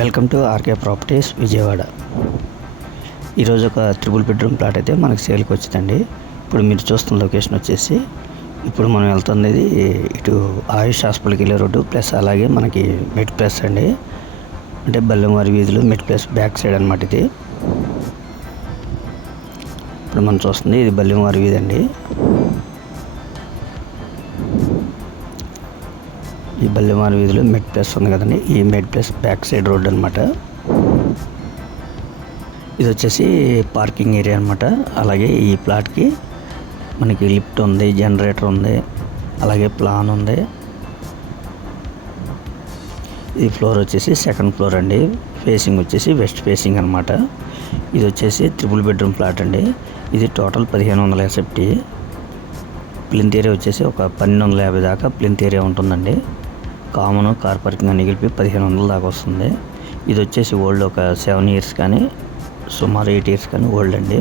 Welcome to RK properties Vijayawada. ఈరోజు ఒక 3 bedroom plot అయితే మనకి సేల్కి వచ్చిందండి. ఇప్పుడు మీరు చూస్తున్న లొకేషన్ వచ్చేసి ఇప్పుడు మనం వెళ్తున్నది ఇటు ఆయుష్ హాస్పిటల్కి వెళ్ళే రోడ్డు ప్లస్ అలాగే మనకి మెడ్ ప్లస్ అండి, అంటే బల్లెంవారి వీధిలో మెడ్ ప్లస్ బ్యాక్ సైడ్ అనమాట. ఇది ఇప్పుడు మనం చూస్తుంది ఇది బల్లెంవారి వీధి అండి. ఈ బల్లెంవారి వీధిలో మెడ్ ప్లస్ ఉంది కదండి, ఈ మెడ్ ప్లస్ బ్యాక్ సైడ్ రోడ్ అనమాట. ఇది వచ్చేసి పార్కింగ్ ఏరియా అనమాట. అలాగే ఈ ప్లాట్కి మనకి లిఫ్ట్ ఉంది, జనరేటర్ ఉంది, అలాగే ప్లాన్ ఉంది. ఈ ఫ్లోర్ వచ్చేసి సెకండ్ ఫ్లోర్ అండి. ఫేసింగ్ వచ్చేసి వెస్ట్ ఫేసింగ్ అనమాట. ఇది వచ్చేసి 3 బెడ్రూమ్ ప్లాట్ అండి. ఇది టోటల్ 1500 ఎస్ఎఫ్టీ. ప్లింత్ ఏరియా వచ్చేసి ఒక 1250 దాకా ప్లింత్ ఏరియా ఉంటుందండి. కామన్ కార్ పార్కింగ్ అన్ని కలిపి 1500 దాకా వస్తుంది. ఇది వచ్చేసి ఓల్డ్ ఒక 7 ఇయర్స్ కానీ సుమారు 8 ఇయర్స్ కానీ ఓల్డ్ అండి.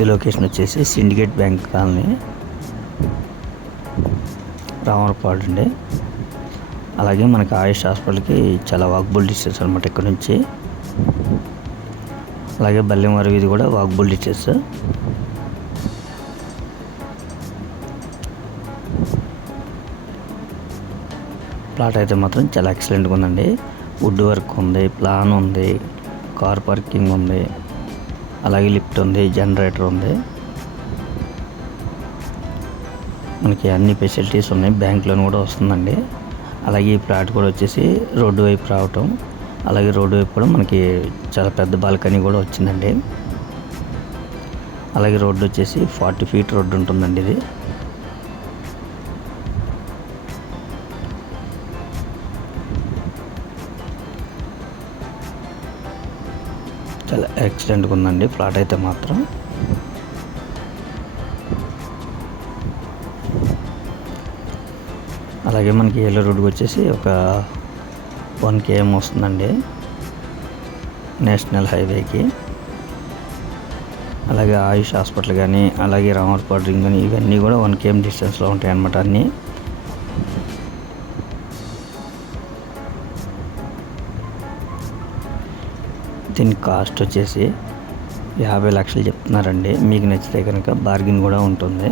ఈ లొకేషన్ వచ్చేసి సిండికేట్ బ్యాంక్ కాలనీ, రామరపాడు అండి. అలాగే మనకి ఆయుష్ హాస్పిటల్కి చాలా వాకబుల్ డిస్టెన్స్ అనమాట ఇక్కడ నుంచి. అలాగే బల్లెంవారి వీధి కూడా వాకబుల్ డిస్టెన్స్. ప్లాట్ అయితే మాత్రం చాలా ఎక్సలెంట్గా ఉందండి. వుడ్ వర్క్ ఉంది, ప్లాన్ ఉంది, కార్ పార్కింగ్ ఉంది, అలాగే లిఫ్ట్ ఉంది, జనరేటర్ ఉంది. మనకి అన్ని ఫెసిలిటీస్ ఉన్నాయి. బ్యాంక్ లోన్ కూడా వస్తుందండి. అలాగే ఈ ప్లాట్ కూడా వచ్చేసి రోడ్డు వైపు రావటం, అలాగే రోడ్డు వైపు కూడా మనకి చాలా పెద్ద బాల్కనీ కూడా వచ్చిందండి. అలాగే రోడ్డు వచ్చేసి 40 ఫీట్ రోడ్డు ఉంటుందండి. ఇది చాలా ఎక్సలెంట్గా ఉందండి ప్లాట్ అయితే మాత్రం. అలాగే మనకి ఏలూరు రోడ్డుకి వచ్చేసి ఒక 1 km వస్తుందండి నేషనల్ హైవేకి. అలాగే ఆయుష్ హాస్పిటల్ కానీ అలాగే రామర్పాడు రింగ్ కానీ ఇవన్నీ కూడా 1 km డిస్టెన్స్లో ఉంటాయి అన్నమాట అన్నీ. దీని కాస్ట్ వచ్చేసి 50 లక్షలు చెప్తున్నారండి. మీకు నచ్చితే కనుక బార్గెన్ కూడా ఉంటుంది.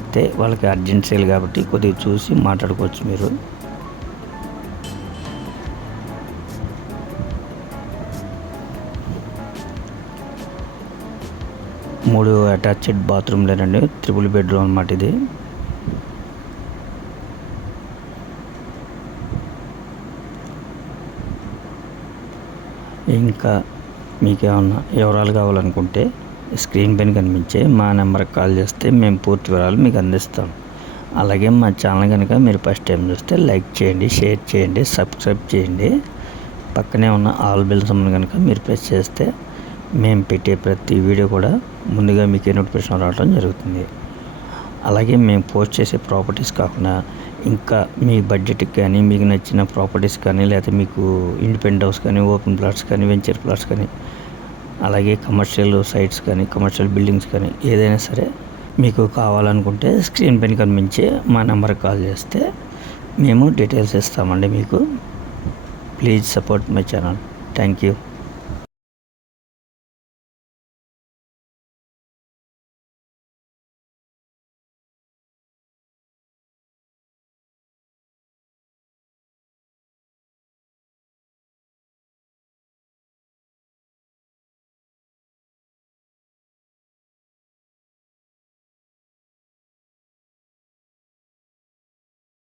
అయితే వాళ్ళకి అర్జెంట్ సేల్ కాబట్టి కొద్దిగా చూసి మాట్లాడుకోవచ్చు మీరు. మూడు అటాచ్డ్ బాత్రూమ్ లేనండి, 3 బెడ్రూమ్ అన్నమాట ఇది. ఇంకా మీకేమన్నా వివరాలు కావాలనుకుంటే స్క్రీన్ పైన కనిపించే మా నెంబర్కి కాల్ చేస్తే మేము పూర్తి వివరాలు మీకు అందిస్తాం. అలాగే మా ఛానల్ కనుక మీరు ఫస్ట్ టైం చూస్తే లైక్ చేయండి, షేర్ చేయండి, సబ్స్క్రైబ్ చేయండి. పక్కనే ఉన్న ఆల్ బెల్ సింబల్ కనుక మీరు ప్రెస్ చేస్తే మేము పెట్టే ప్రతి వీడియో కూడా ముందుగా మీకు నోటిఫికేషన్ రావడం జరుగుతుంది. అలాగే మేము పోస్ట్ చేసే ప్రాపర్టీస్ కాకుండా ఇంకా మీ బడ్జెట్కి కానీ మీకు నచ్చిన ప్రాపర్టీస్ కానీ లేకపోతే మీకు ఇండిపెండెంట్ హౌస్ కానీ ఓపెన్ ప్లాట్స్ కానీ వెంచర్ ప్లాట్స్ కానీ అలాగే కమర్షియల్ సైట్స్ కానీ కమర్షియల్ బిల్డింగ్స్ కానీ ఏదైనా సరే మీకు కావాలనుకుంటే స్క్రీన్ పైన కనిపించే మా నెంబర్కి కాల్ చేస్తే మేము డీటెయిల్స్ ఇస్తామండి మీకు. Please support my channel. Thank you.